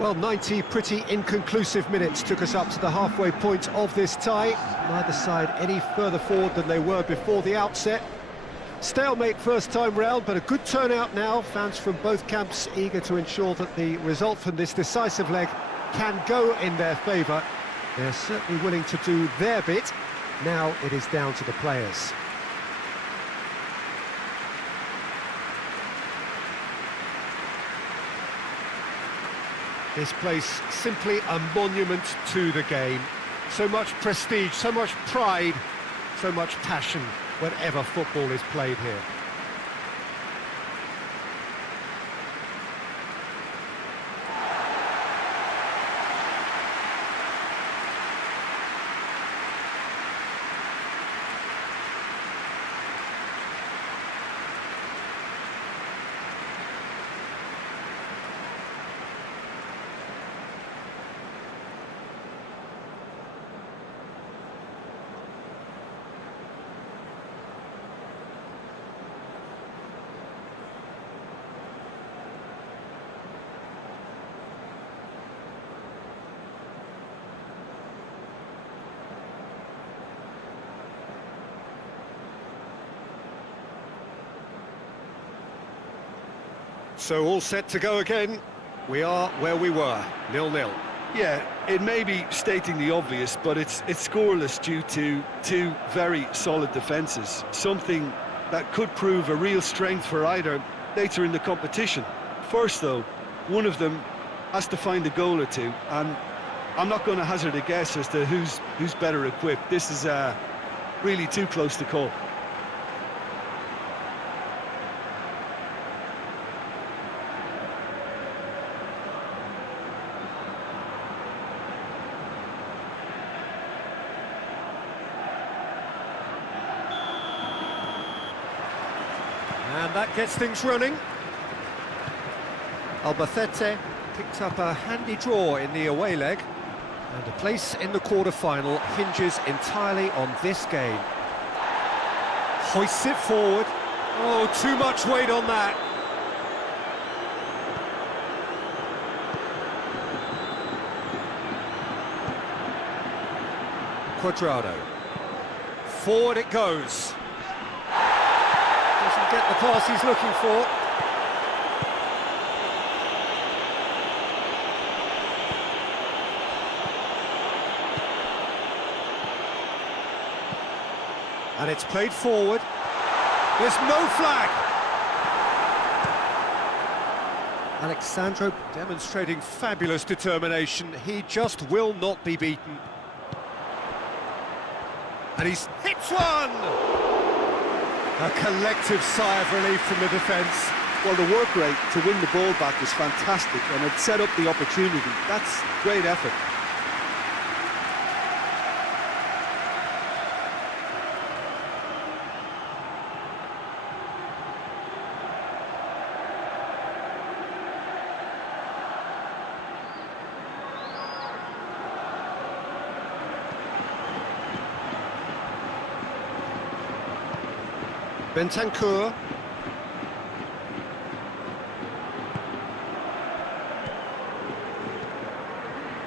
Well, 90 pretty inconclusive minutes took us up to the halfway point of this tie. Neither side any further forward than they were before the outset. Stalemate first time round, but a good turnout now. Fans from both camps eager to ensure that the result from this decisive leg can go in their favour. They're certainly willing to do their bit. Now it is down to the players. This place simply a monument to the game. So much prestige, so much pride, so much passion whenever football is played here. So all set to go again. We are where we were, 0-0. Yeah, it may be stating the obvious, but it's scoreless due to two very solid defences. Something that could prove a real strength for either later in the competition. First, though, one of them has to find a goal or two, and I'm not going to hazard a guess as to who's better equipped. This is really too close to call. And that gets things running. Albacete picked up a handy draw in the away leg. And a place in the quarter-final hinges entirely on this game. Hoists it forward. Oh, too much weight on that. Cuadrado. Forward it goes. Doesn't get the pass he's looking for. And it's played forward. There's no flag. Alexandro demonstrating fabulous determination. He just will not be beaten. And he's hits one! A collective sigh of relief from the defence. Well, the work rate to win the ball back was fantastic, and it set up the opportunity. That's great effort. Bentancur.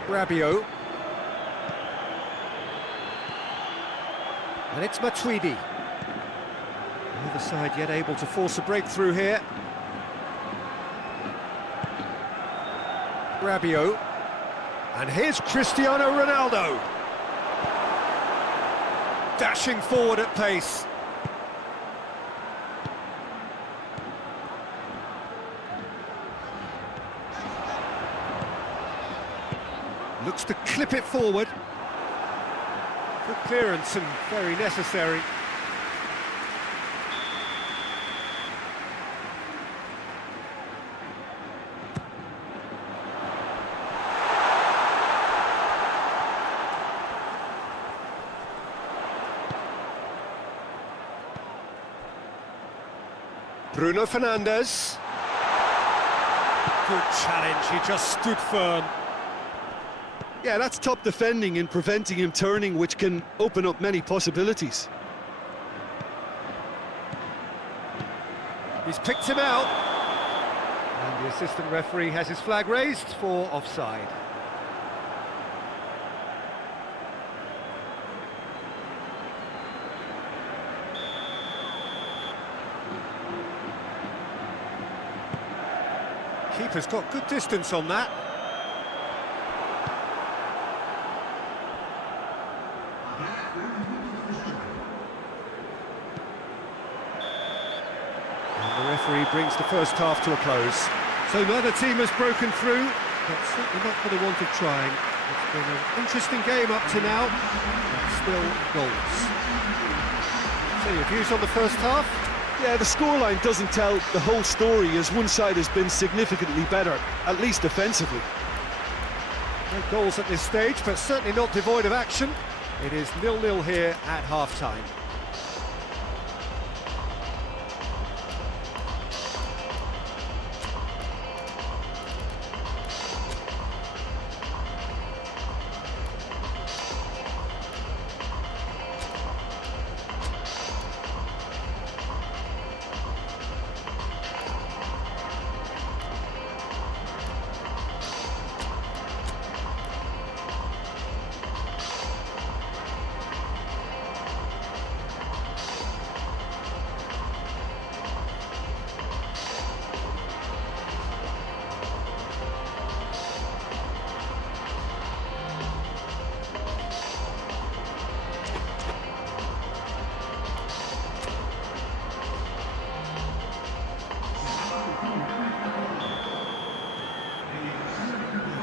Rabiot. And it's Matuidi. Neither side yet able to force a breakthrough here. Rabiot. And here's Cristiano Ronaldo. Dashing forward at pace. Looks to clip it forward. Good clearance and very necessary. Bruno Fernandes. Good challenge, he just stood firm. Yeah, that's top defending and preventing him turning, which can open up many possibilities. He's picked him out. And the assistant referee has his flag raised for offside. Keeper's got good distance on that. And the referee brings the first half to a close. So neither team has broken through, but certainly not for the want of trying. It's been an interesting game up to now, but still goals. So your views on the first half? Yeah, the scoreline doesn't tell the whole story, as one side has been significantly better, at least defensively. No goals at this stage, but certainly not devoid of action. It is 0-0 here at half-time.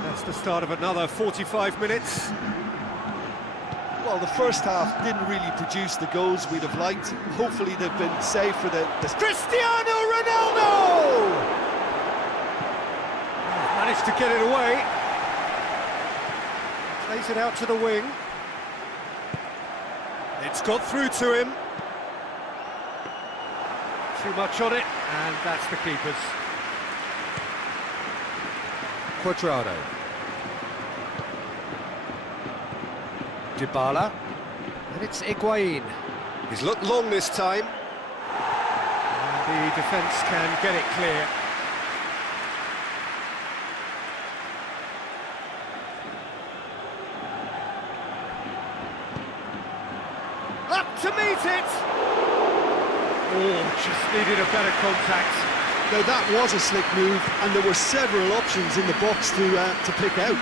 That's the start of another 45 minutes. Well, the first half didn't really produce the goals we'd have liked. Hopefully they've been saved for the... Cristiano Ronaldo! Managed to get it away. Plays it out to the wing. It's got through to him. Too much on it, and that's the keeper's. Quadrado. Dybala. And it's Higuain. He's looked long this time. And the defence can get it clear. Up to meet it! Oh, just needed a better contact. Now that was a slick move, and there were several options in the box to pick out.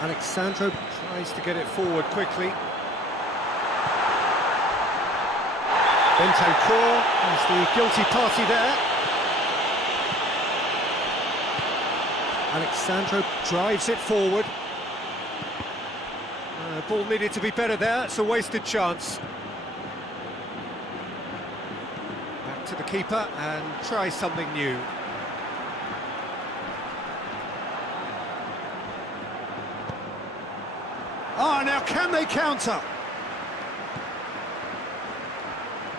Alexandro tries to get it forward quickly. Bentancur is the guilty party there. Alexandro drives it forward. Ball needed to be better there, it's a wasted chance. Back to the keeper and try something new. Ah, now can they counter?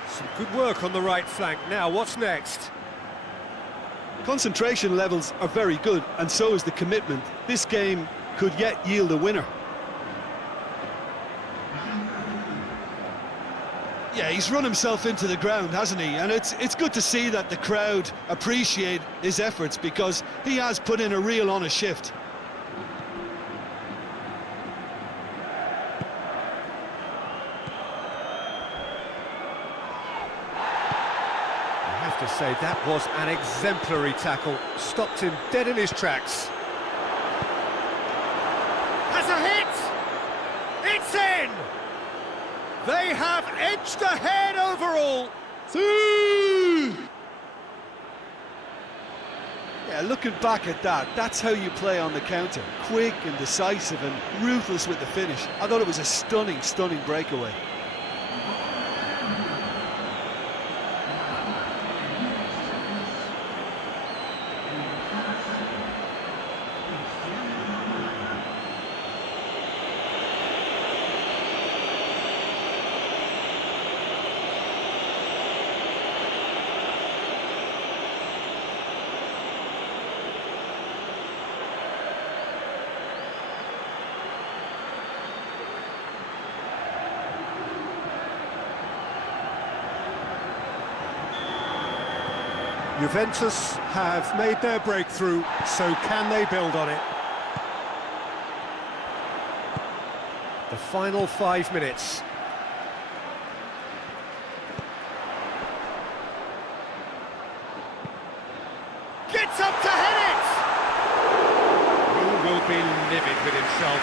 Some good work on the right flank. Now, what's next? Concentration levels are very good, and so is the commitment. This game could yet yield a winner. Yeah, he's run himself into the ground, hasn't he? And it's good to see that the crowd appreciate his efforts, because he has put in a real honest shift. I have to say, that was an exemplary tackle. Stopped him dead in his tracks. Has a hit! It's in! They have edged ahead overall. Yeah, looking back at that, that's how you play on the counter. Quick and decisive and ruthless with the finish. I thought it was a stunning, stunning breakaway. Juventus have made their breakthrough, so can they build on it? The final 5 minutes. Gets up to head it! He will be livid with himself.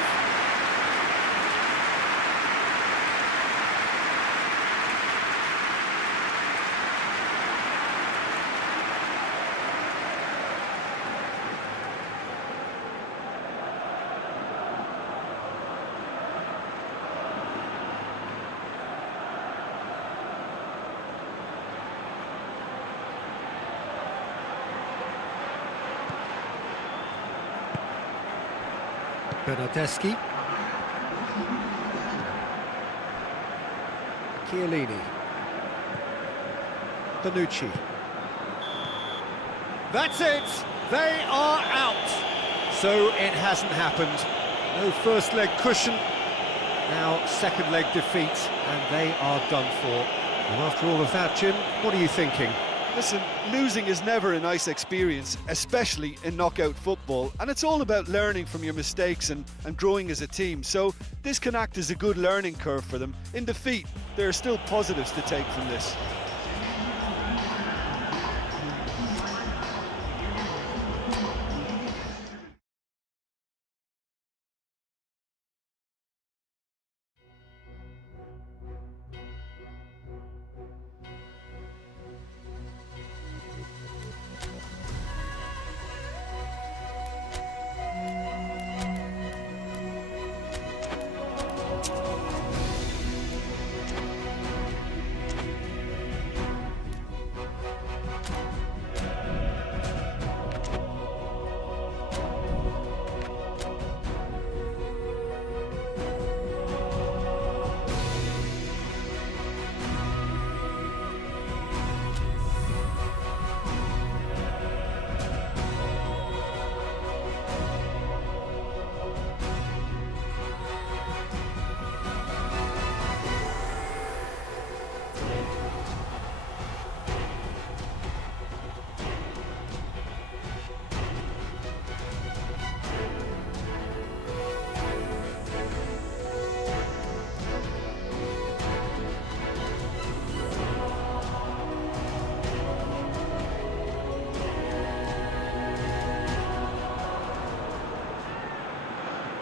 Bernardeschi. Chiellini. Bonucci. That's it! They are out! So it hasn't happened. No first leg cushion, now second leg defeat, and they are done for. And after all of that, Jim, what are you thinking? Listen, losing is never a nice experience, especially in knockout football, and it's all about learning from your mistakes and growing as a team, so this can act as a good learning curve for them. In defeat, there are still positives to take from this.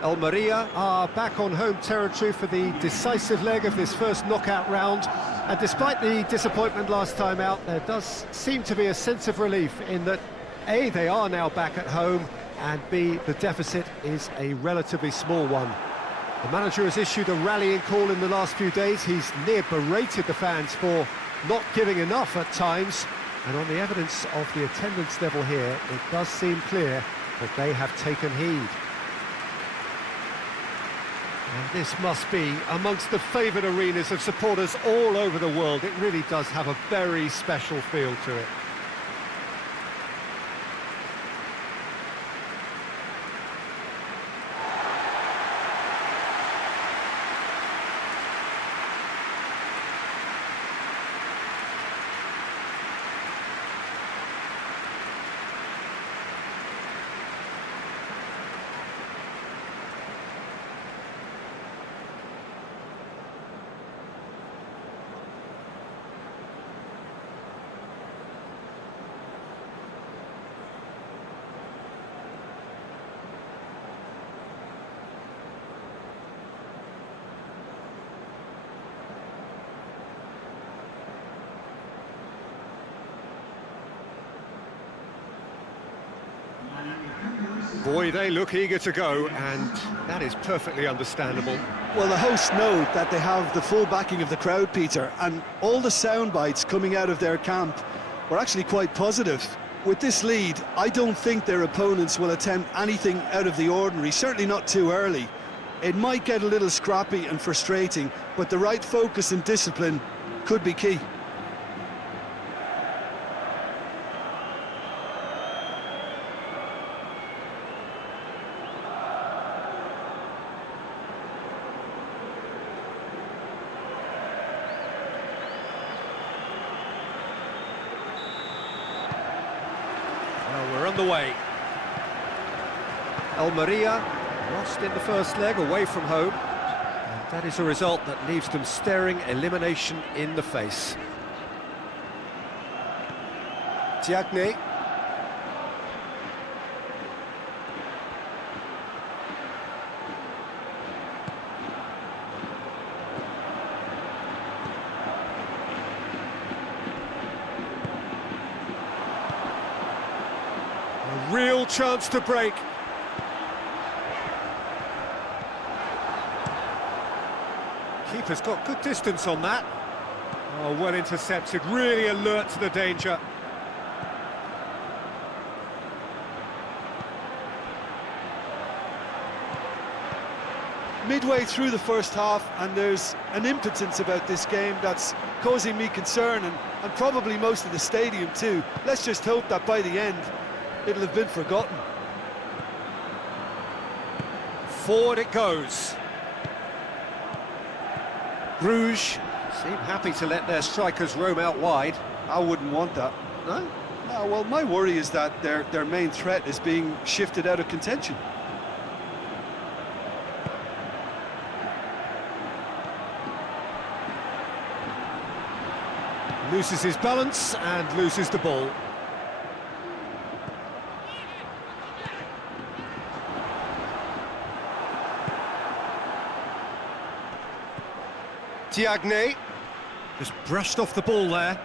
Almeria are back on home territory for the decisive leg of this first knockout round, and despite the disappointment last time out, there does seem to be a sense of relief in that A, they are now back at home, and B, the deficit is a relatively small one. The manager has issued a rallying call in the last few days. He's near berated the fans for not giving enough at times, and on the evidence of the attendance level here, it does seem clear that they have taken heed. And this must be amongst the favoured arenas of supporters all over the world. It really does have a very special feel to it. Boy, they look eager to go, and that is perfectly understandable. Well, the hosts know that they have the full backing of the crowd, Peter, and all the sound bites coming out of their camp were actually quite positive. With this lead, I don't think their opponents will attempt anything out of the ordinary, certainly not too early. It might get a little scrappy and frustrating, but the right focus and discipline could be key. on the way. Almeria lost in the first leg away from home. And that is a result that leaves them staring elimination in the face. Diagne. A real chance to break. Keeper's got good distance on that. Oh, well intercepted, really alert to the danger. Midway through the first half, and there's an impotence about this game that's causing me concern, and probably most of the stadium too. Let's just hope that by the end it'll have been forgotten. Forward it goes. Bruges seem happy to let their strikers roam out wide. I wouldn't want that. No? No, well, my worry is that their main threat is being shifted out of contention. Loses his balance and loses the ball. Diagne just brushed off the ball there.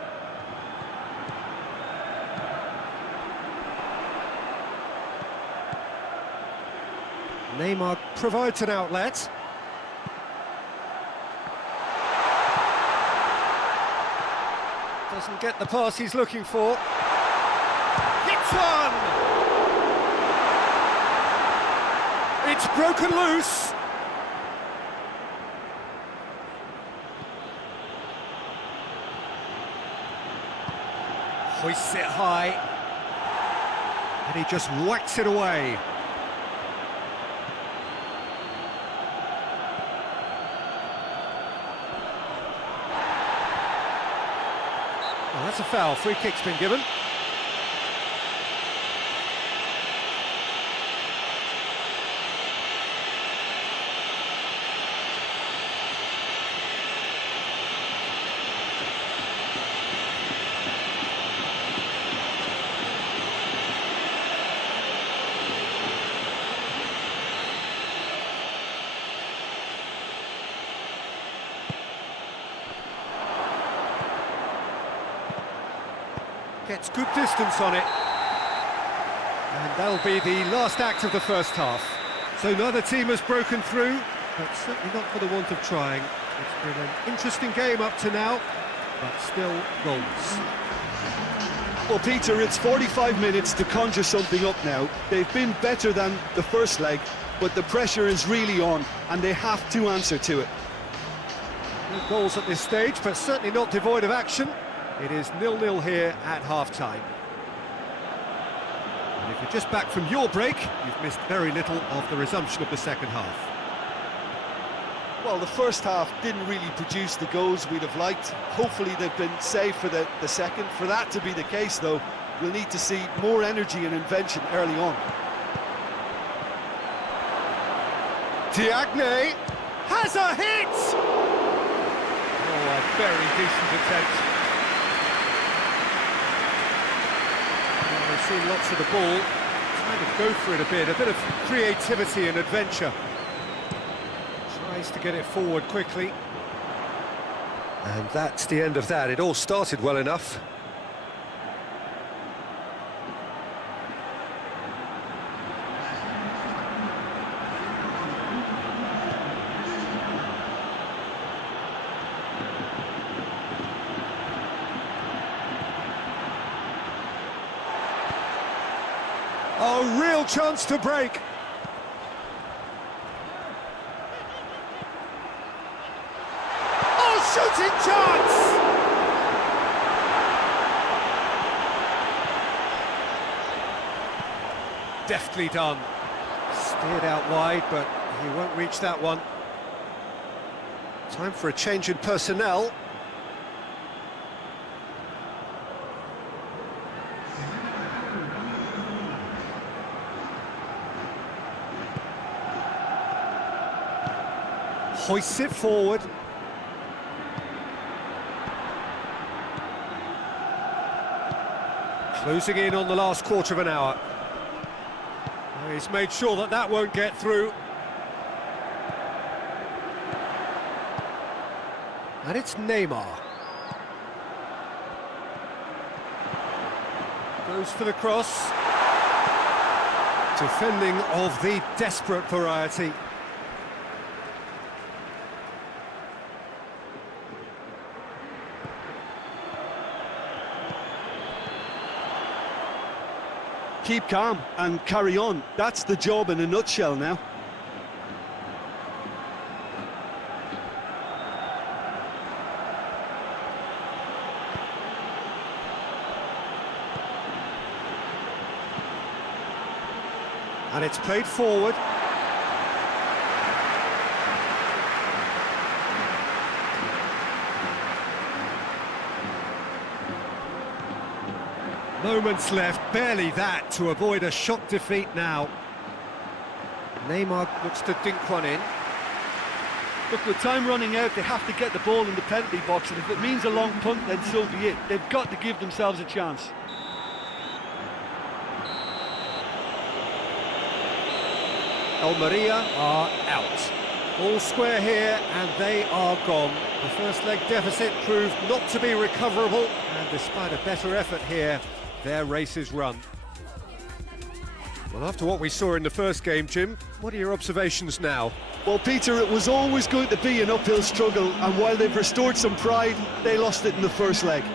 Neymar provides an outlet. Doesn't get the pass he's looking for. Hits one! It's broken loose. Hoists it high. And he just whacks it away. Well, that's a foul. Free kick's been given. Gets good distance on it. And that'll be the last act of the first half. So neither team has broken through, but certainly not for the want of trying. It's been an interesting game up to now, but still goals. Well, Peter, it's 45 minutes to conjure something up now. They've been better than the first leg, but the pressure is really on, and they have to answer to it. No goals at this stage, but certainly not devoid of action. It is 0-0 here at half-time. And if you're just back from your break, you've missed very little of the resumption of the second half. Well, the first half didn't really produce the goals we'd have liked. Hopefully they've been saved for the second. For that to be the case, though, we'll need to see more energy and invention early on. Diagne has a hit! Oh, a very decent attempt. They've seen lots of the ball, trying to go for it a bit of creativity and adventure. Tries to get it forward quickly. And that's the end of that. It all started well enough. A real chance to break. Oh, shooting chance! Deftly done. Steered out wide, but he won't reach that one. Time for a change in personnel. hoists it forward. Closing in on the last quarter of an hour. He's made sure that that won't get through. And it's Neymar. Goes for the cross. Defending of the desperate variety. Keep calm and carry on. That's the job in a nutshell now. And it's played forward. Moments left, barely that, to avoid a shock defeat now. Neymar looks to dink one in. Look, with time running out, they have to get the ball in the penalty box, and if it means a long punt, then so be it. They've got to give themselves a chance. Almeria are out. All square here, and they are gone. The first leg deficit proved not to be recoverable, and despite a better effort here, their race is run. Well, after what we saw in the first game, Jim, what are your observations now? Well, Peter, it was always going to be an uphill struggle, and while they've restored some pride, they lost it in the first leg.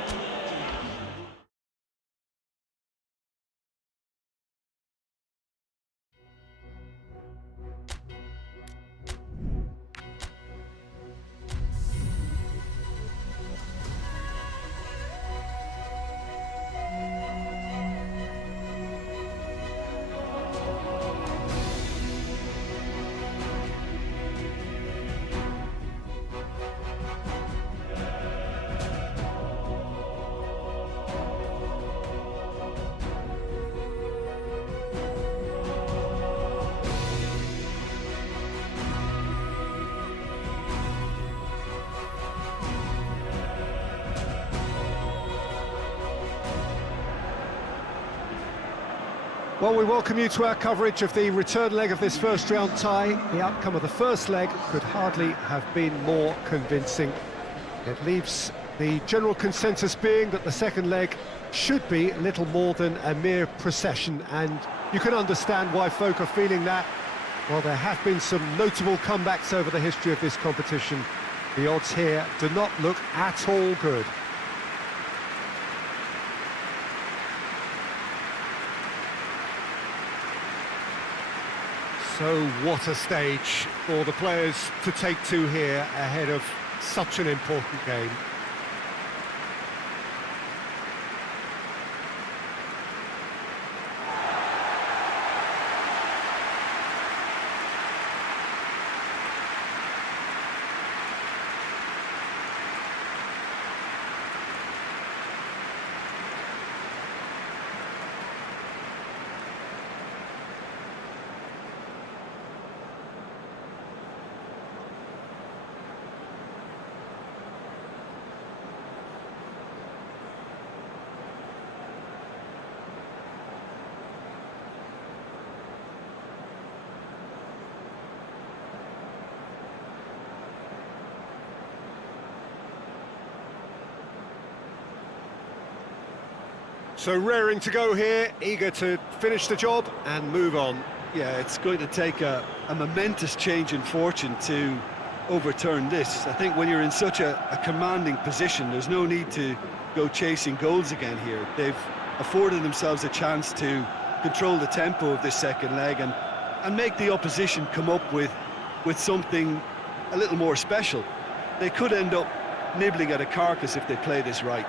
Well, we welcome you to our coverage of the return leg of this first round tie. The outcome of the first leg could hardly have been more convincing. It leaves the general consensus being that the second leg should be little more than a mere procession, and you can understand why folk are feeling that. Well, there have been some notable comebacks over the history of this competition. The odds here do not look at all good. So what a stage for the players to take to here ahead of such an important game. So raring to go here, eager to finish the job and move on. Yeah, it's going to take a momentous change in fortune to overturn this. I think when you're in such a commanding position, there's no need to go chasing goals again here. They've afforded themselves a chance to control the tempo of this second leg and make the opposition come up with something a little more special. They could end up nibbling at a carcass if they play this right.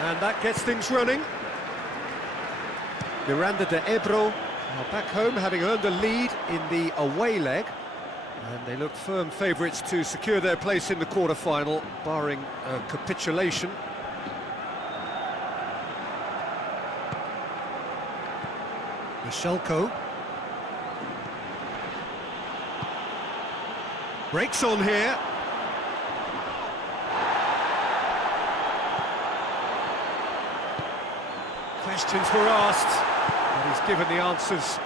And that gets things running. Miranda de Ebro are back home, having earned a lead in the away leg. And they look firm favourites to secure their place in the quarter-final, barring a capitulation. Ycele breaks on here. Questions were asked, but he's given the answers.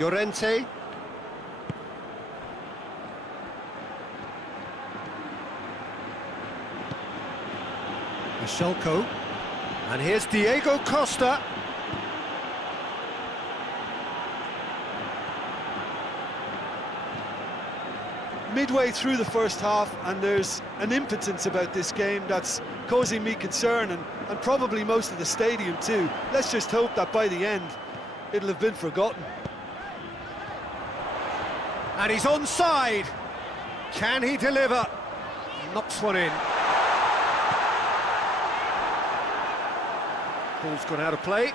Llorente. Ycele. And here's Diego Costa. Midway through the first half, and there's an impotence about this game that's causing me concern, and probably most of the stadium too. Let's just hope that by the end it'll have been forgotten. And he's onside. Can he deliver? Knocks one in. Ball's gone out of play.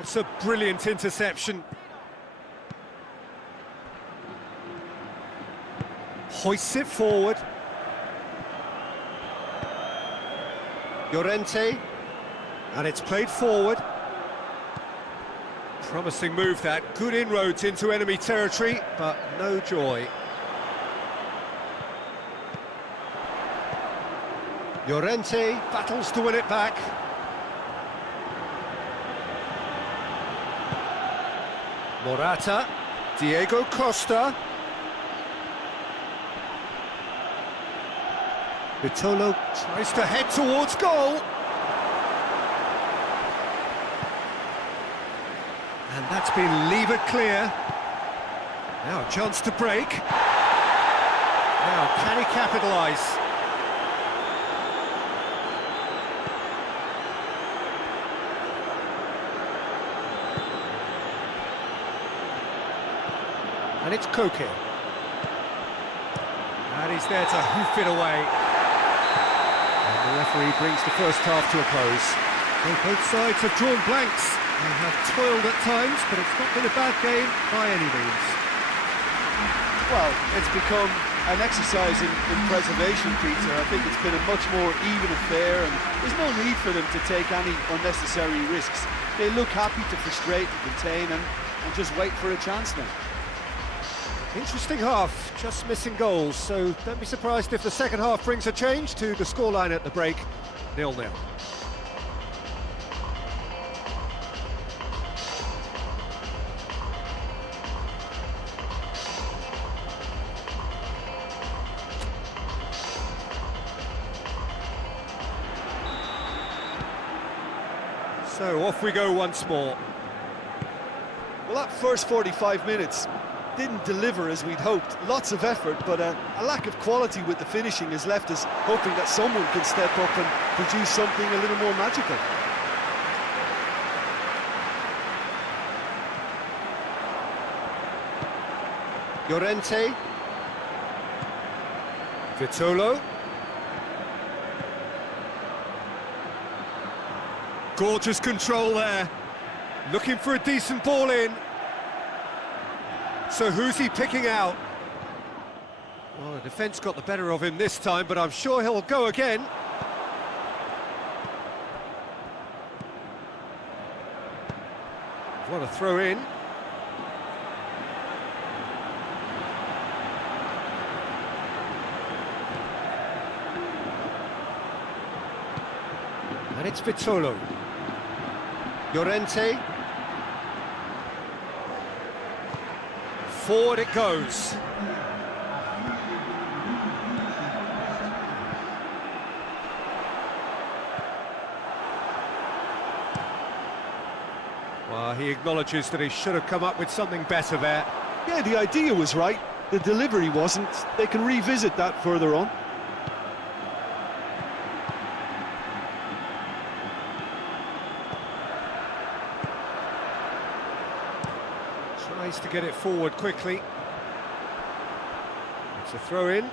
It's a brilliant interception. Hoists it forward. Llorente, and it's played forward. Promising move that, good inroads into enemy territory, but no joy. Llorente battles to win it back. Morata, Diego Costa. Vitolo tries to head towards goal. And that's been levered clear. Now a chance to break. Now, can he capitalise? And it's Koke. And he's there to hoof it away. The referee brings the first half to a close. Well, both sides have drawn blanks. They have toiled at times, but it's not been a bad game by any means. Well, it's become an exercise in preservation, Peter. I think it's been a much more even affair, and there's no need for them to take any unnecessary risks. They look happy to frustrate and contain and just wait for a chance now. Interesting half, just missing goals, so don't be surprised if the second half brings a change to the scoreline at the break, 0-0. So off we go once more. Well, that first 45 minutes didn't deliver as we'd hoped. Lots of effort, but a lack of quality with the finishing has left us hoping that someone can step up and produce something a little more magical. Llorente. Vitolo. Gorgeous control there. Looking for a decent ball in. So who's he picking out? Well, the defence got the better of him this time, but I'm sure he'll go again. What a throw in. And it's Vitolo. Llorente. Forward it goes. Well, he acknowledges that he should have come up with something better there. Yeah, the idea was right, the delivery wasn't. They can revisit that further on. Tries to get it forward quickly. It's a throw in.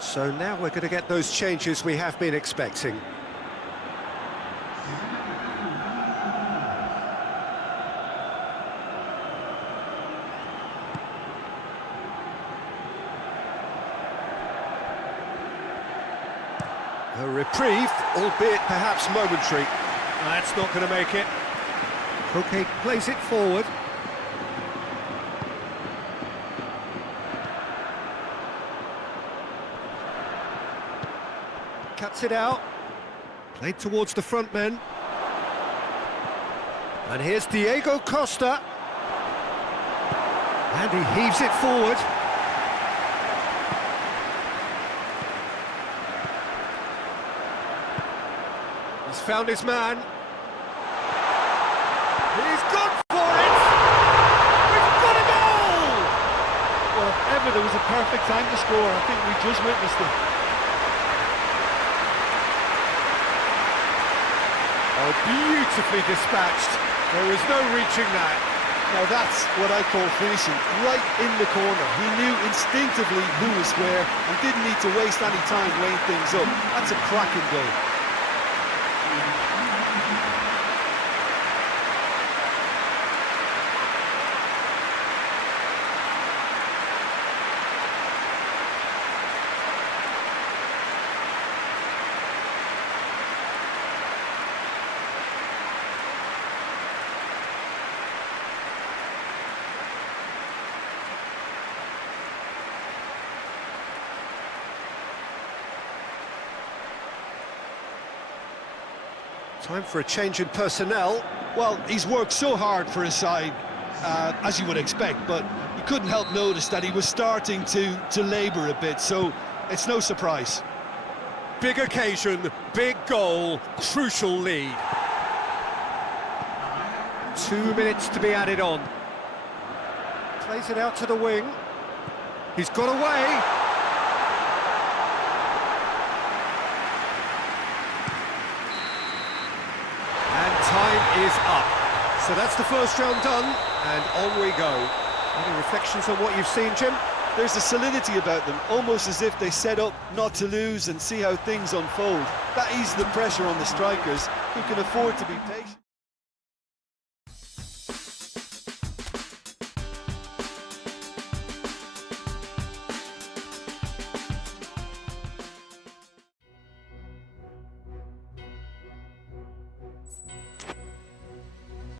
So now we're going to get those changes we have been expecting. A reprieve, albeit perhaps momentary. That's not going to make it. Koke plays it forward. Cuts it out. Played towards the front men. And here's Diego Costa. And he heaves it forward. He's found his man. He's gone for it! We've got a goal! Well, if ever there was a perfect time to score, I think we just witnessed it. Oh, beautifully dispatched. There was no reaching that. Now that's what I call finishing, right in the corner. He knew instinctively who was where and didn't need to waste any time weighing things up. That's a cracking goal. Time for a change in personnel. Well, he's worked so hard for his side, as you would expect, but you couldn't help notice that he was starting to labour a bit, so it's no surprise. Big occasion, big goal, crucial lead. 2 minutes to be added on. Plays it out to the wing. He's got away. Time is up. So that's the first round done, and on we go. Any reflections on what you've seen, Jim? There's a solidity about them, almost as if they set up not to lose and see how things unfold. That eases the pressure on the strikers, who can afford to be patient.